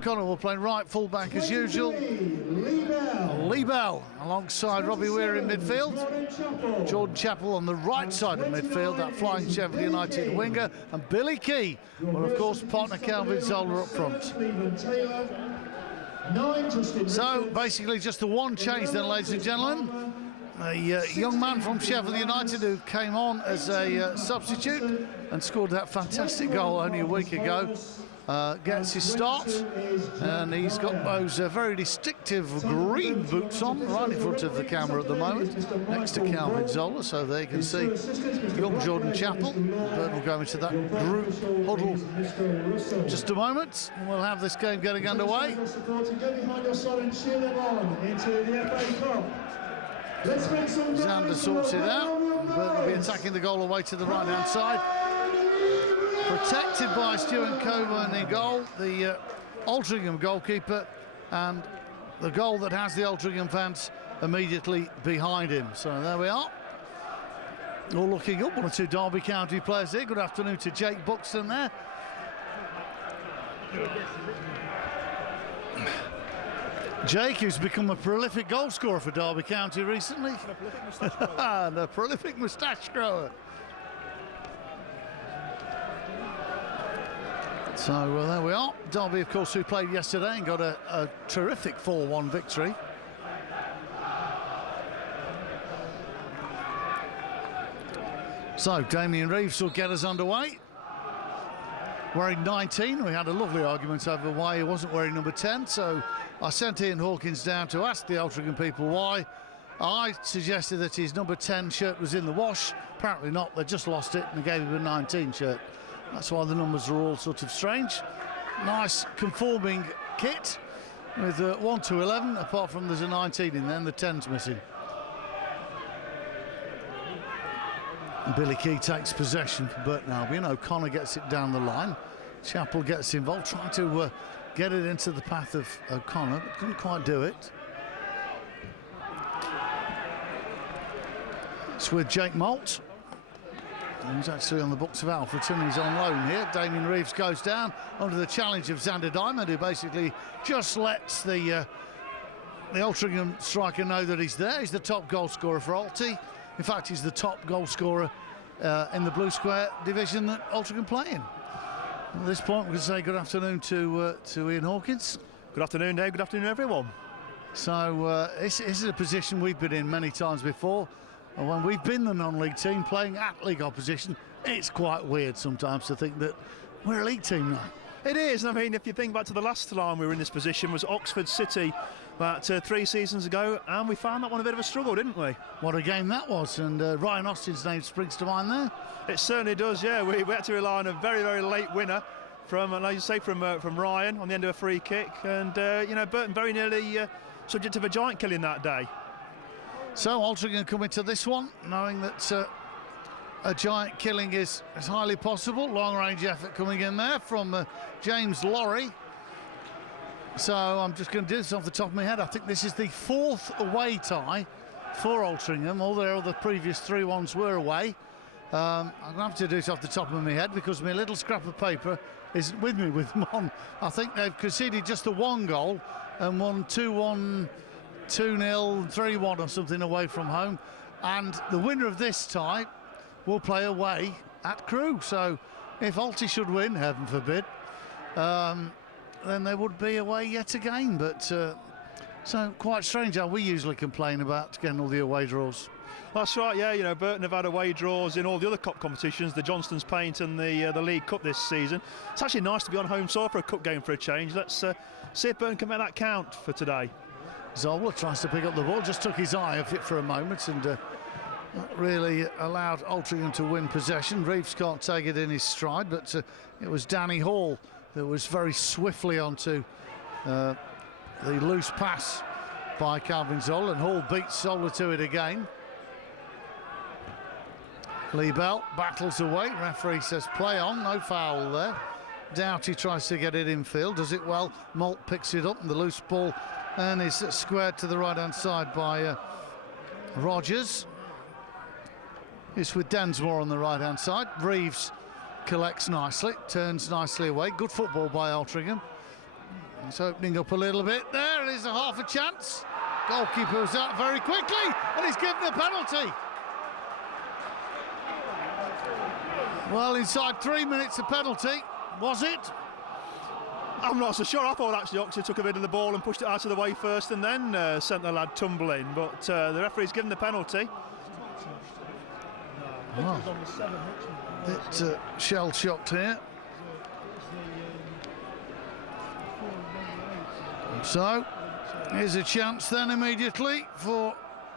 Connor will play right full-back as usual. Lee Bell alongside Robbie Weir in midfield. Jordan Chappell on the right side of midfield, that flying Sheffield United winger. And Billy Key will, of course, partner Calvin Zola up front. So, basically just the one change then, ladies and gentlemen. A young man from Sheffield United who came on as a substitute and scored that fantastic goal only a week ago. Gets his start, and he's got those very distinctive green boots on right in front of the camera at the moment, next to Calvin Zola, so there you can see young Jordan Chappell. Burton will go into that group huddle just a moment, and we'll have this game getting underway. Xander sorts it out. Burton will be attacking the goal away to the right-hand side. Protected by Stuart Coburn in goal, the Altrincham goalkeeper, and the goal that has the Altrincham fans immediately behind him. So there we are. All looking up. One or two Derby County players here. Good afternoon to Jake Buxton there. Jake, who's become a prolific goal scorer for Derby County recently. And a prolific moustache grower. So there we are. Derby, of course, who played yesterday and got a terrific 4-1 victory. So Damien Reeves will get us underway. Wearing 19, we had a lovely argument over why he wasn't wearing number 10, so I sent Ian Hawkins down to ask the Altrincham people why. I suggested that his number 10 shirt was in the wash. Apparently not, they just lost it and gave him a 19 shirt. That's why the numbers are all sort of strange. Nice conforming kit with 1 to 11, apart from there's a 19 in there and the 10's missing. And Billy Key takes possession for Burton Albion. O'Connor gets it down the line. Chappell gets involved, trying to get it into the path of O'Connor, but couldn't quite do it. It's with Jake Moult. He's actually on the books of Alfreton. He's on loan here. Damien Reeves goes down under the challenge of Xander Diamond, who basically just lets the Altrincham striker know that he's there. He's the top goal scorer for Alty. In fact, he's the top goal scorer in the Blue Square division that Altrincham play in. At this point, we can say good afternoon to Ian Hawkins. Good afternoon, Dave. Good afternoon, everyone. So this is a position we've been in many times before. And when we've been the non-league team playing at league opposition, it's quite weird sometimes to think that we're a league team now. It is. I mean, if you think back to the last time we were in this position was Oxford City about 3 seasons ago, and we found that one a bit of a struggle, didn't we? What a game that was, and Ryan Austin's name springs to mind there. It certainly does, yeah. We had to rely on a very, very late winner from, like you say, from Ryan on the end of a free kick, and you know, Burton very nearly subject of a giant killing that day. So Altrincham come into this one knowing that a giant killing is highly possible. Long range effort coming in there from James Lorry. So I'm just going to do this off the top of my head. I think this is the 4th away tie for Altrincham. All their other previous 3 ones were away. I'm going to have to do it off the top of my head because my little scrap of paper isn't with me with them on. I think they've conceded just the 1 goal and won 2-1, 2-0, 3-1 or something away from home. And the winner of this tie will play away at Crewe. So if Alty should win, heaven forbid, then they would be away yet again. But so quite strange how we usually complain about getting all the away draws. That's right, yeah. You know, Burton have had away draws in all the other cup competitions, the Johnston's Paint and the League Cup this season. It's actually nice to be on home soil for a cup game for a change. Let's see if Burton can make that count for today. Zola tries to pick up the ball, just took his eye off it for a moment and not really allowed Altrincham to win possession. Reeves can't take it in his stride, but it was Danny Hall that was very swiftly onto the loose pass by Calvin Zola, and Hall beats Zola to it again. Lee Bell battles away, referee says play on, no foul there. Doughty tries to get it infield, does it well. Moult picks it up and the loose ball and is squared to the right hand side by Rogers. It's with Densmore on the right hand side. Reeves collects nicely, turns nicely away. Good football by Altrincham. It's opening up a little bit there. It is a half a chance. Goalkeeper was out very quickly, and he's given a penalty. Well, inside 3 minutes, a penalty. Was it? I'm not so sure. I thought actually Oxley took a bit of the ball and pushed it out of the way first and then sent the lad tumbling. But the referee's given the penalty. Oh. Bit shell-shocked here. So, here's a chance then immediately for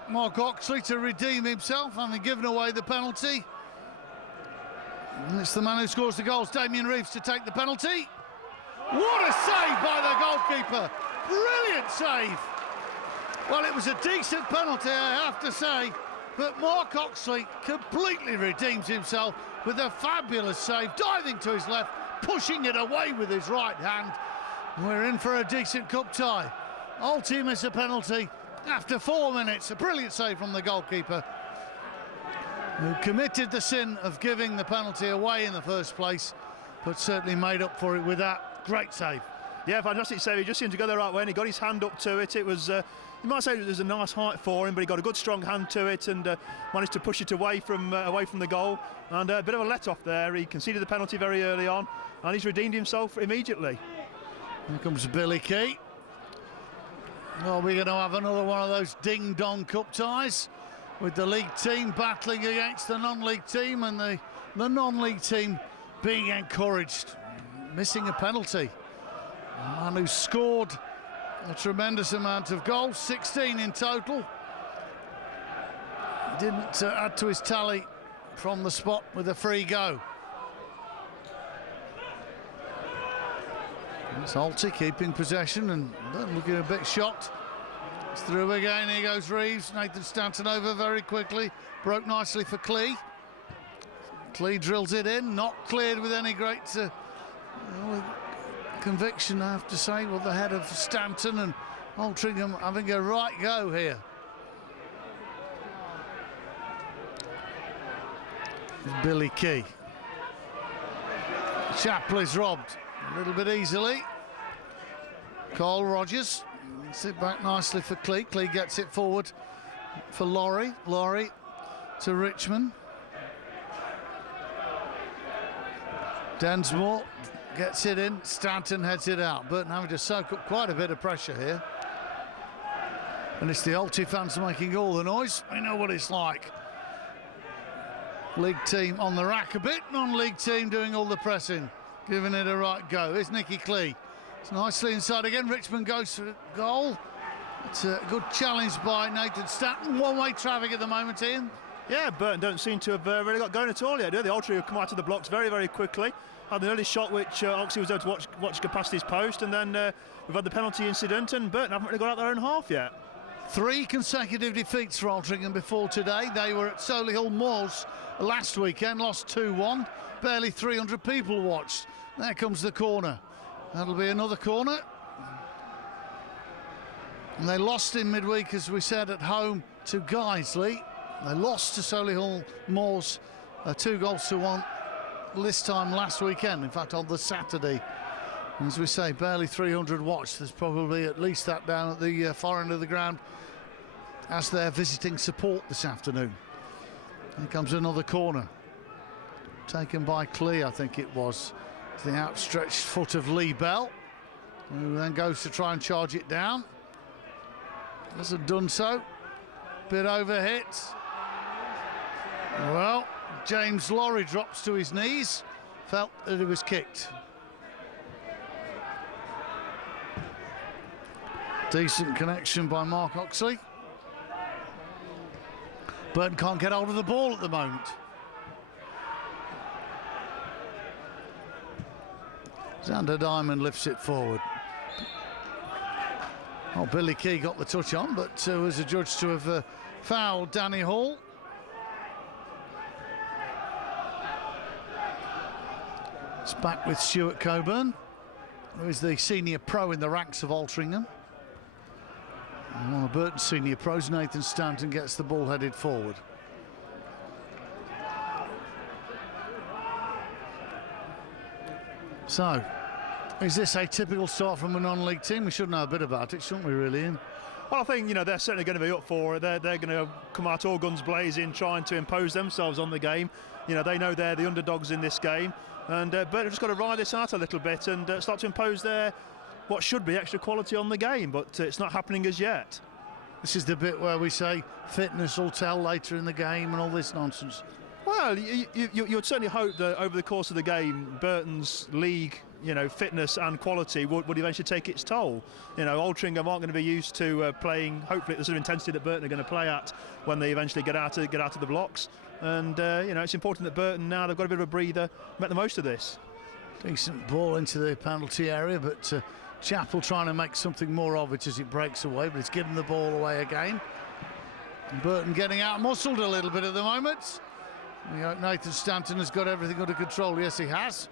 Mark Oxley to redeem himself, having given away the penalty. And it's the man who scores the goals, Damien Reeves, to take the penalty. What a save by the goalkeeper! Brilliant save! Well, it was a decent penalty, I have to say, but Mark Oxley completely redeems himself with a fabulous save, diving to his left, pushing it away with his right hand. We're in for a decent cup tie. Alti miss a penalty after 4 minutes. A brilliant save from the goalkeeper, who committed the sin of giving the penalty away in the first place, but certainly made up for it with that great save. Yeah, fantastic save. He just seemed to go the right way and he got his hand up to it. It was, you might say it was a nice height for him, but he got a good strong hand to it and managed to push it away from the goal. And a bit of a let-off there. He conceded the penalty very early on and he's redeemed himself immediately. Here comes Billy Key. Well, we're going to have another one of those ding-dong cup ties, with the league team battling against the non-league team and the non-league team being encouraged. Missing a penalty. A man who scored a tremendous amount of goals, 16 in total. Didn't add to his tally from the spot with a free go. It's Alti keeping possession and looking a bit shocked. It's through again, here goes Reeves. Nathan Stanton over very quickly. Broke nicely for Clee. Clee drills it in, not cleared with any great conviction, I have to say, with the head of Stanton, and Altrincham having a right go here. Billy Key. Shapley's robbed a little bit easily. Cole Rogers sit back nicely for Clee. Clee gets it forward for Laurie. Laurie to Richmond. Densmore gets it in. Stanton heads it out. Burton having to soak up quite a bit of pressure here. And it's the Alti fans making all the noise. We know what it's like. League team on the rack a bit. Non-league team doing all the pressing. Giving it a right go. Here's Nicky Clee. It's nicely inside again. Richmond goes for a goal. It's a good challenge by Nathan Stanton. One-way traffic at the moment, Ian. Yeah, Burton don't seem to have really got going at all yet, do they? The Altrincham have come out of the blocks very, very quickly. Had an early shot which Oxley was able to watch go past his post, and then we've had the penalty incident, and Burton haven't really got out their own half yet. 3 consecutive defeats for Altrincham before today. They were at Solihull Moors last weekend, lost 2-1. Barely 300 people watched. There comes the corner. That'll be another corner. And they lost in midweek, as we said, at home to Guiseley. They lost to Solihull Moors 2-1 this time last weekend, in fact on the Saturday. And as we say, barely 300 watched. There's probably at least that down at the far end of the ground as they're visiting support this afternoon. Here comes another corner. Taken by Clee, I think it was. The outstretched foot of Lee Bell, who then goes to try and charge it down. Hasn't done so. Bit overhit. Well, James Laurie drops to his knees. Felt that it was kicked. Decent connection by Mark Oxley. Burton can't get hold of the ball at the moment. Xander Diamond lifts it forward. Oh, Billy Key got the touch on, but was adjudged to have fouled Danny Hall. It's back with Stuart Coburn, who is the senior pro in the ranks of Altrincham. And one of Burton's senior pros, Nathan Stanton, gets the ball headed forward. So, Is this a typical start from a non-league team? We should know a bit about it, shouldn't we, really, Ian? Well, I think, they're certainly going to be up for it. They're going to come out all guns blazing, trying to impose themselves on the game. They know they're the underdogs in this game. And Burton have just got to ride this out a little bit and start to impose their what should be extra quality on the game, but it's not happening as yet. This is the bit where we say fitness will tell later in the game and all this nonsense. Well, you would certainly hope that over the course of the game, Burton's league, fitness and quality would eventually take its toll. Altrincham aren't going to be used to playing, hopefully, at the sort of intensity that Burton are going to play at when they eventually get out of the blocks. And it's important that Burton now, they've got a bit of a breather, make the most of this. Decent ball into the penalty area, but Chapel trying to make something more of it as it breaks away, but it's given the ball away again. And Burton getting out-muscled a little bit at the moment. We hope Nathan Stanton has got everything under control. Yes, he has.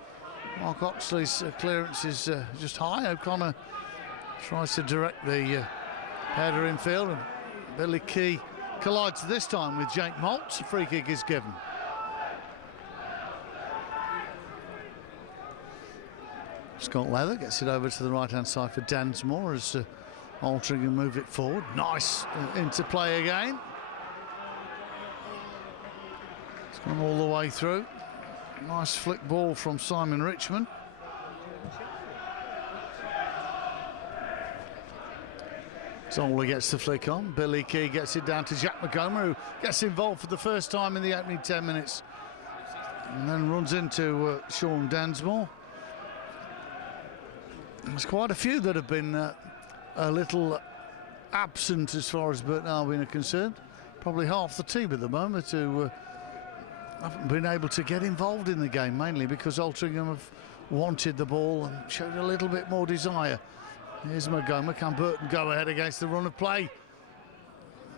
Mark Oxley's clearance is just high. O'Connor tries to direct the header in field, and Billy Key collides this time with Jake Maltz. A free kick is given. Scott Leather gets it over to the right-hand side for Densmore as Altrincham move it forward. Nice interplay again. It's gone all the way through. Nice flick ball from Simon Richmond. Zola gets the flick on. Billy Key gets it down to Jack McGomer, who gets involved for the first time in the opening 10 minutes. And then runs into Sean Densmore. There's quite a few that have been a little absent as far as Burton Albion are concerned. Probably half the team at the moment who haven't been able to get involved in the game, mainly because Altrincham have wanted the ball and showed a little bit more desire. Here's McGomer. Can Burton go ahead against the run of play?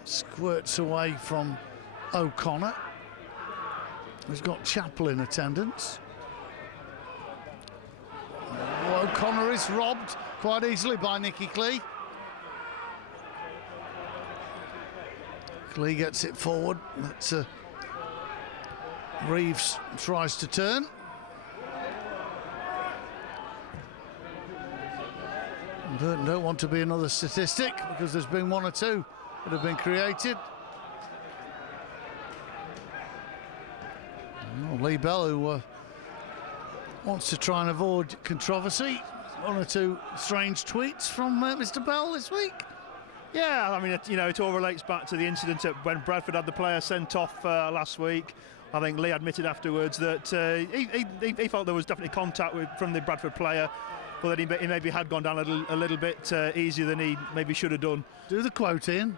Squirts away from O'Connor, who's got Chapel in attendance. O'Connor is robbed quite easily by Nicky Clee. Clee gets it forward. That's Reeves tries to turn. Burton don't want to be another statistic because there's been one or two that have been created. Lee Bell, who wants to try and avoid controversy. One or two strange tweets from Mr. Bell this week. Yeah, I mean, it all relates back to the incident when Bradford had the player sent off last week. I think Lee admitted afterwards that he felt there was definitely contact from the Bradford player, but that he maybe had gone down a little bit easier than he maybe should have done. Do the quote in.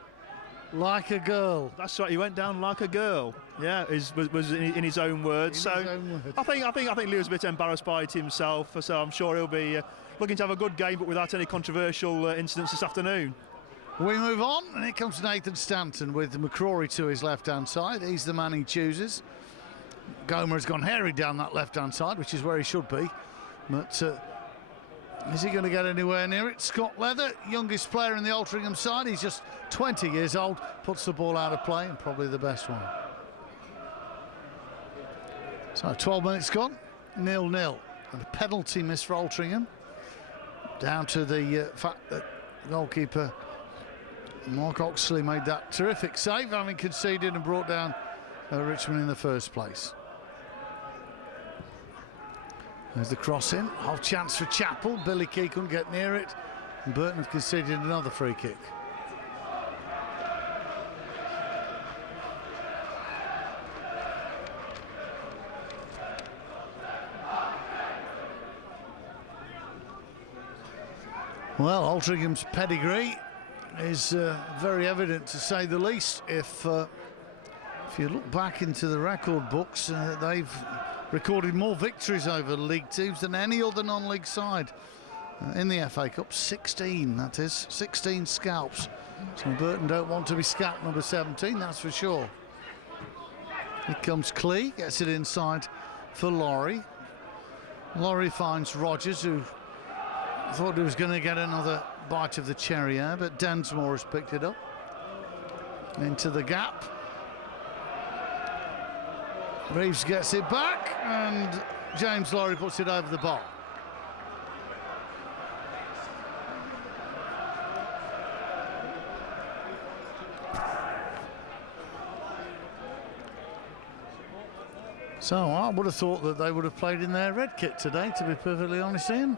Like a girl. That's right. He went down like a girl. Yeah, was in his own words. So I think Lee was a bit embarrassed by it himself. So I'm sure he'll be looking to have a good game, but without any controversial incidents this afternoon. We move on, and here comes Nathan Stanton with McCrory to his left-hand side. He's the man he chooses. Gomer has gone hairy down that left-hand side, which is where he should be. But is he going to get anywhere near it? Scott Leather, youngest player in the Altrincham side. He's just 20 years old, puts the ball out of play, and probably the best one. So 12 minutes gone, 0-0. And a penalty miss for Altrincham. Down to the fact that goalkeeper Mark Oxley made that terrific save, having conceded and brought down Richmond in the first place. There's the cross in, half chance for Chapel. Billy Key couldn't get near it, and Burton have conceded another free kick. Well, Altrincham's pedigree is very evident, to say the least. If you look back into the record books, they've recorded more victories over league teams than any other non-league side in the FA Cup. 16, that is, 16 scalps. So Burton don't want to be scalp number 17, that's for sure. Here comes Clee, gets it inside for Laurie. Laurie finds Rogers, who thought he was going to get another bite of the cherry here, but Densmore has picked it up into the gap. Reeves gets it back, and James Laurie puts it over the bar. So I would have thought that they would have played in their red kit today, to be perfectly honest, Ian.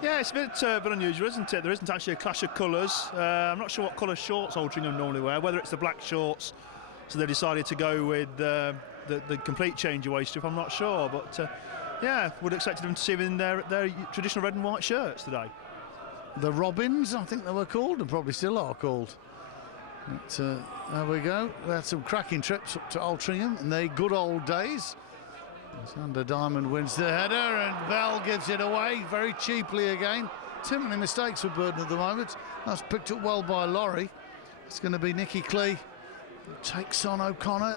Yeah, it's a bit unusual, isn't it? There isn't actually a clash of colours. I'm not sure what colour shorts Altrincham normally wear, whether it's the black shorts, so they decided to go with the complete change away strip, I'm not sure. But yeah, would have expected them to see them in their traditional red and white shirts today. The Robins, I think they were called, and probably still are called. But, there we go. We had some cracking trips up to Altrincham in the good old days. Sander Diamond wins the header, and Bell gives it away very cheaply again. Too many mistakes for Burton at the moment. That's picked up well by Laurie. It's going to be Nicky Clee. Takes on O'Connor,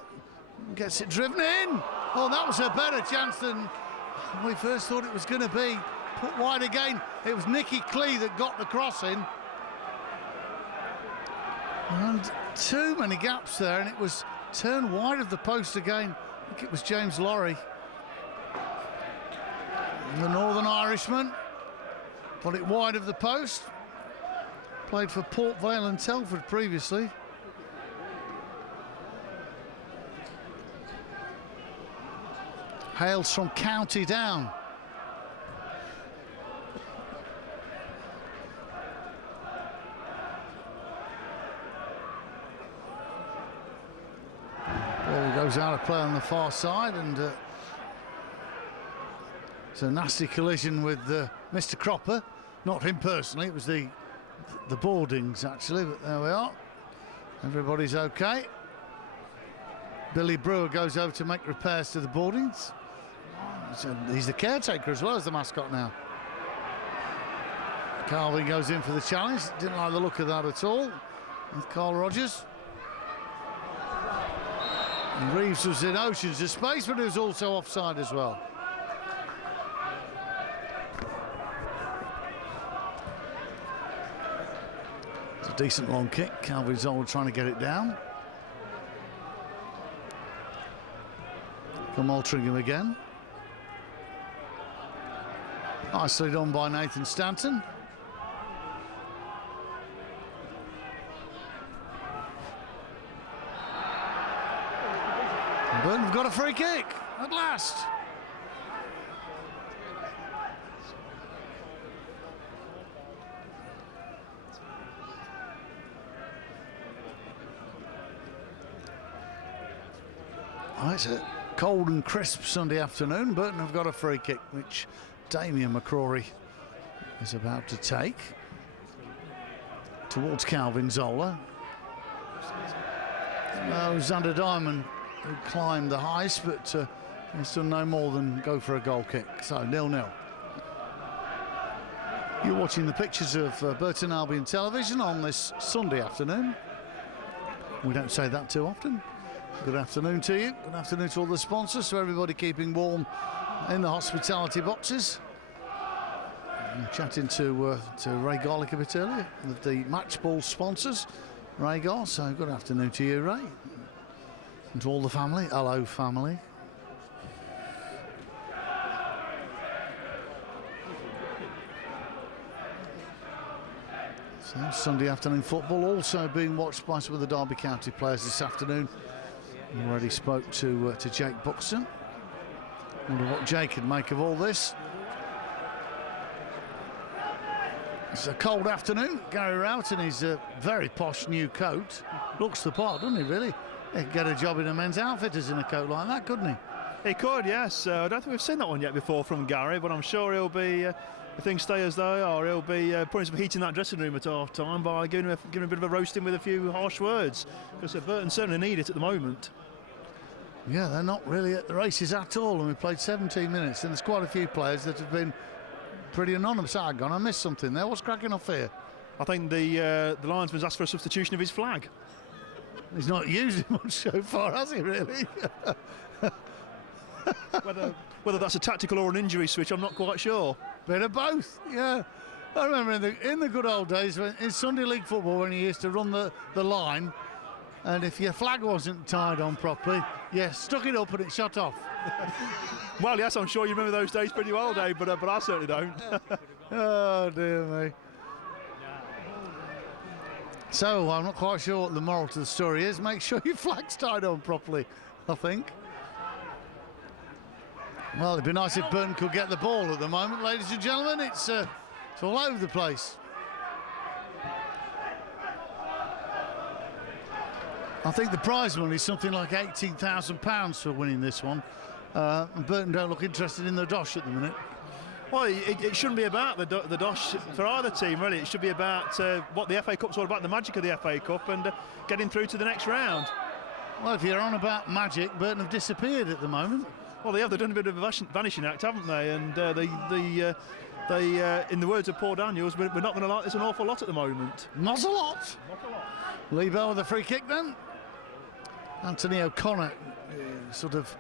gets it driven in. Oh, that was a better chance than we first thought it was going to be. Put wide again. It was Nicky Clee that got the cross in. And too many gaps there, and it was turned wide of the post again. I think it was James Laurie. And the Northern Irishman put it wide of the post. Played for Port Vale and Telford previously. Hails from County Down. Ball goes out of play on the far side, and it's a nasty collision with Mr. Cropper. Not him personally, it was the boardings actually, but there we are. Everybody's okay. Billy Brewer goes over to make repairs to the boardings. He's the caretaker as well as the mascot now. Calvin goes in for the challenge. Didn't like the look of that at all. With Carl Rogers. And Reeves was in oceans of space, but he was also offside as well. It's a decent long kick. Calvin Zoll trying to get it down. From Altrincham again. Nicely done by Nathan Stanton. And Burton have got a free kick at last. Oh, it's a cold and crisp Sunday afternoon. Burton have got a free kick, which Damien McCrory is about to take towards Calvin Zola. Xander Diamond, who climbed the heist, but he's done no more than go for a goal kick. So 0-0. You're watching the pictures of Burton Albion television on this Sunday afternoon. We don't say that too often. Good afternoon to you. Good afternoon to all the sponsors, to everybody keeping warm in the hospitality boxes. I'm chatting to Ray Garlick a bit earlier, with the match ball sponsors, Ray Gar. So good afternoon to you, Ray, and to all the family. Hello, family. So Sunday afternoon football also being watched by some of the Derby County players this afternoon. Already spoke to Jake Buxton. Wonder what Jake could make of all this. It's a cold afternoon. Gary Rowett in his very posh new coat. Looks the part, doesn't he, really? He could get a job in a men's outfitters in a coat like that, couldn't he? He could, yes. I don't think we've seen that one yet before from Gary, but I'm sure he'll be, if things stay as they are, he'll be putting some heat in that dressing room at half time by giving him a bit of a roasting with a few harsh words. Because Burton certainly need it at the moment. Yeah, they're not really at the races at all, and we played 17 minutes, and there's quite a few players that have been pretty anonymous. I missed something there. What's cracking off here? I think the linesman's asked for a substitution of his flag. He's not used it much so far, has he, really? Whether that's a tactical or an injury switch, I'm not quite sure. Bit of both, yeah. I remember in the good old days, in Sunday League football, when you used to run the line, and if your flag wasn't tied on properly, you stuck it up and it shot off. Well, yes, I'm sure you remember those days pretty well, Dave, but I certainly don't. Oh, dear me. So, I'm not quite sure what the moral to the story is. Make sure your flag's tied on properly, I think. Well, it'd be nice if Burton could get the ball at the moment, ladies and gentlemen. It's all over the place. I think the prize money is something like £18,000 for winning this one. And Burton don't look interested in the dosh at the minute. Well, it shouldn't be about the dosh for either team, really. It should be about what the FA Cup's all about, the magic of the FA Cup, and getting through to the next round. Well, if you're on about magic, Burton have disappeared at the moment. Well, they've done a bit of a vanishing act, haven't they? And they in the words of Paul Daniels, we're not going to like this an awful lot at the moment. Not a lot. Not a lot. Lee Bell with a free kick then. Anthony O'Connor sort of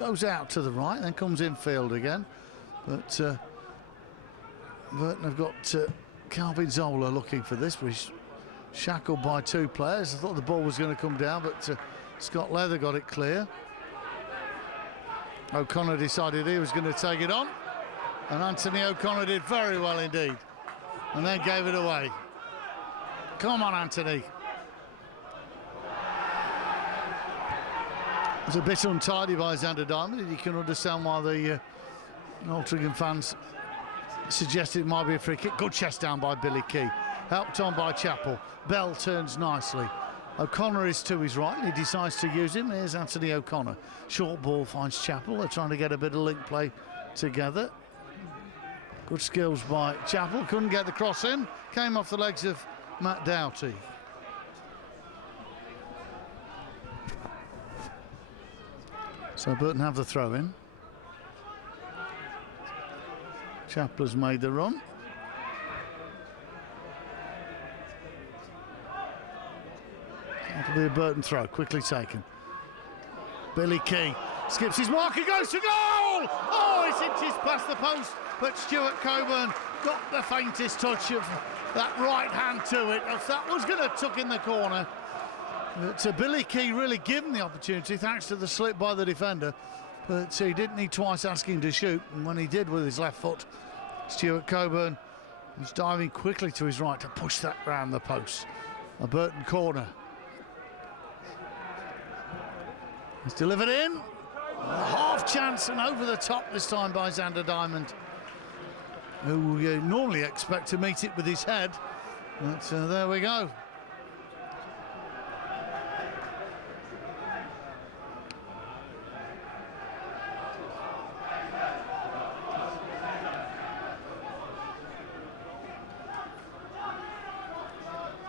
goes out to the right, then comes infield again. But Burton have got Calvin Zola looking for this, but he's shackled by two players. I thought the ball was going to come down, but Scott Leather got it clear. O'Connor decided he was going to take it on, and Anthony O'Connor did very well indeed, and then gave it away. Come on, Anthony. It was a bit untidy by Xander Diamond, and you can understand why the Altrincham fans suggested it might be a free kick. Good chest down by Billy Key, helped on by Chappell. Bell turns nicely. O'Connor is to his right, and he decides to use him. Here's Anthony O'Connor. Short ball finds Chappell. They're trying to get a bit of link play together. Good skills by Chappell. Couldn't get the cross in. Came off the legs of Matt Doughty. So Burton have the throw in. Chappell has made the run. It'll be a Burton throw, quickly taken. Billy Key skips his mark, he goes to goal! Oh, it's inches past the post, but Stuart Coburn got the faintest touch of that right hand to it. That was going to tuck in the corner. But Billy Key really given the opportunity thanks to the slip by the defender, but he didn't need twice asking to shoot, and when he did with his left foot, Stuart Coburn was diving quickly to his right to push that round the post. A Burton corner. It's delivered in. A half chance and over the top this time by Xander Diamond, who you normally expect to meet it with his head. But there we go.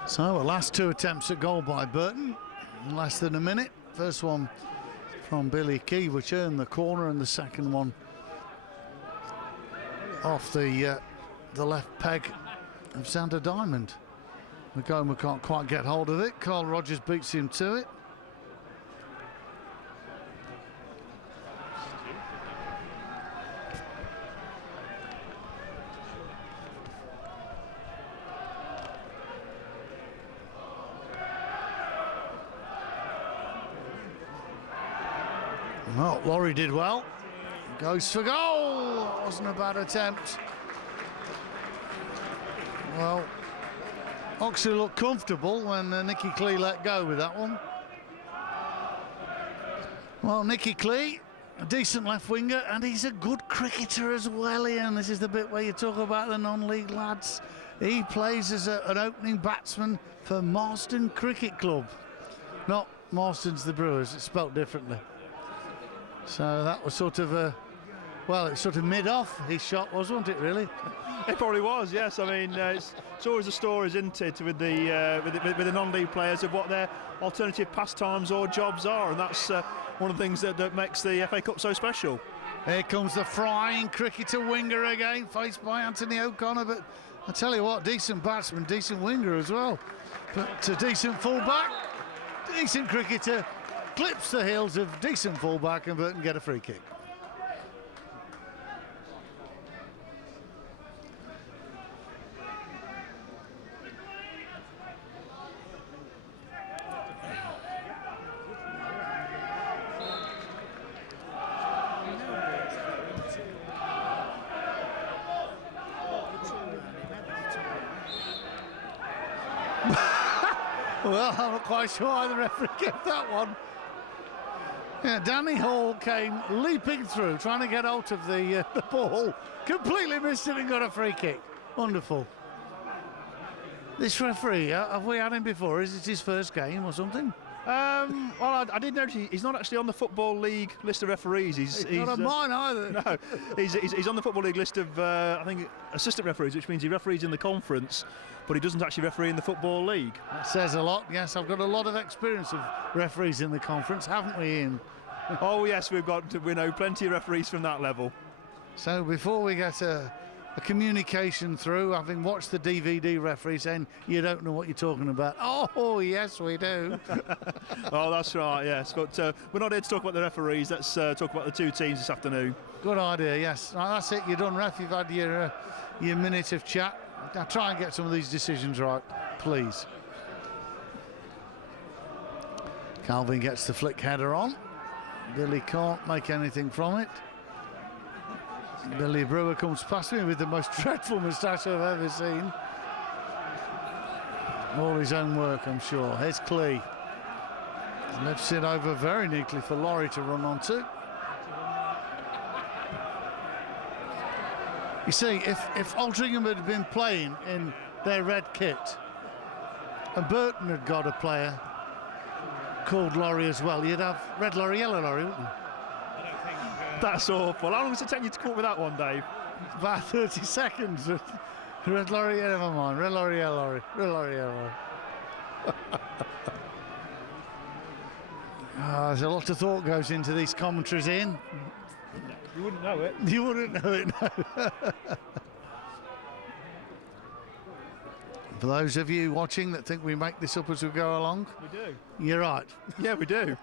So, last two attempts at goal by Burton in less than a minute. First one from Billy Key, which earned the corner, and the second one off the left peg of Xander Diamond. McGoma can't quite get hold of it. Carl Rogers beats him to it. Well, Laurie did well. Goes for goal. Wasn't a bad attempt. Well, Oxley looked comfortable when Nicky Clee let go with that one. Well, Nicky Clee, a decent left winger, and he's a good cricketer as well, Ian. This is the bit where you talk about the non-league lads. He plays as an opening batsman for Marston Cricket Club. Not Marston's the Brewers, it's spelt differently. So that was sort of well, it's sort of mid-off his shot was, wasn't it, really? It probably was, yes. I mean, it's always the stories, isn't it, with the non-league players of what their alternative pastimes or jobs are, and that's one of the things that makes the FA Cup so special. Here comes the frying cricketer winger again, faced by Anthony O'Connor, but I tell you what, decent batsman, decent winger as well. But a decent fullback, decent cricketer, clips the heels of decent fullback, and Burton get a free kick. Well, I'm not quite sure why the referee gave that one. Yeah, Danny Hall came leaping through, trying to get out of the ball. Completely missed it and got a free kick. Wonderful. This referee, have we had him before? Is it his first game or something? Well, I did notice he's not actually on the Football League list of referees. He's not on mine either. No, he's on the Football League list of, I think, assistant referees, which means he referees in the conference, but he doesn't actually referee in the Football League. That says a lot. Yes, I've got a lot of experience of referees in the conference, haven't we, Ian? Oh, yes, we know plenty of referees from that level. So before we get a communication through, having watched the DVD referee saying, you don't know what you're talking about. Oh, yes, we do. Oh, that's right, yes. But we're not here to talk about the referees. Let's talk about the two teams this afternoon. Good idea, yes. Right, that's it. You're done, ref. You've had your minute of chat. Now try and get some of these decisions right, please. Calvin gets the flick header on. Billy can't make anything from it. Billy Brewer comes past me with the most dreadful moustache I've ever seen. All his own work, I'm sure. Here's Clee. Lifts it over very neatly for Laurie to run onto. You see, if Altrincham had been playing in their red kit and Burton had got a player called Laurie as well, you'd have red Laurie, yellow Laurie, wouldn't you? That's awful. How long does it take you to come up with that one, Dave? About 30 seconds. Red Laurie, never mind. Red Laurie, yellow Laurie. Red Laurie, yellow Laurie. There's a lot of thought goes into these commentaries, Ian. You wouldn't know it. You wouldn't know it, no. For those of you watching that think we make this up as we go along, We do. you're right. Yeah, we do.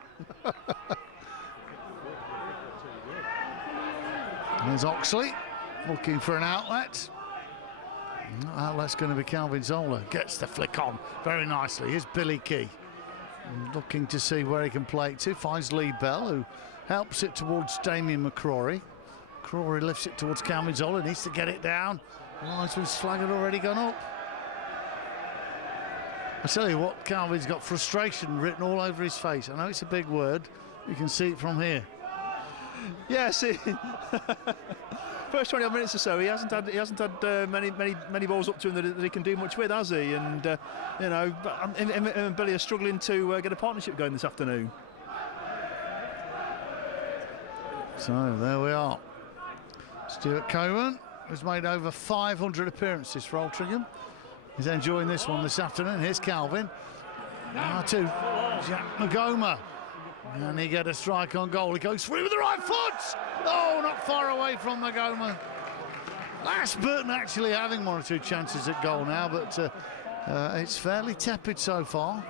There's Oxley looking for an outlet. Outlet's going to be Calvin Zola. Gets the flick on very nicely. Here's Billy Key. Looking to see where he can play it to. Finds Lee Bell, who helps it towards Damien McCrory. McCrory lifts it towards Calvin Zola. Needs to get it down. The linesman's flag had already gone up. I tell you what, Calvin's got frustration written all over his face. I know it's a big word. You can see it from here. Yes, first 20 odd minutes or so, he hasn't had many balls up to him that he can do much with, has he? And you know, him and Billy are struggling to get a partnership going this afternoon. So there we are. Stuart Coburn has made over 500 appearances for Altrincham. He's enjoying this one this afternoon. Here's Calvin. Now to Jack Magoma. And he get a strike on goal. He goes free with the right foot. Oh, not far away from Magoma. Last Burton actually having one or two chances at goal now, but it's fairly tepid so far.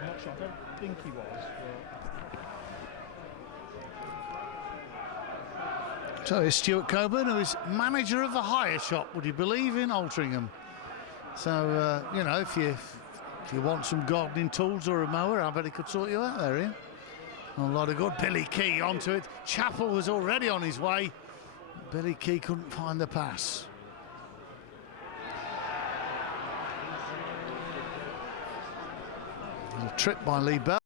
I'm not sure. I don't think he was. So it's Stuart Coburn, who is manager of the hire shop, would you believe, in Altrincham. So, you know, if you want some gardening tools or a mower, I bet he could sort you out there, Ian. A lot of good. Billy Key onto it. Chappell was already on his way. Billy Key couldn't find the pass. A trip by Lee Bell.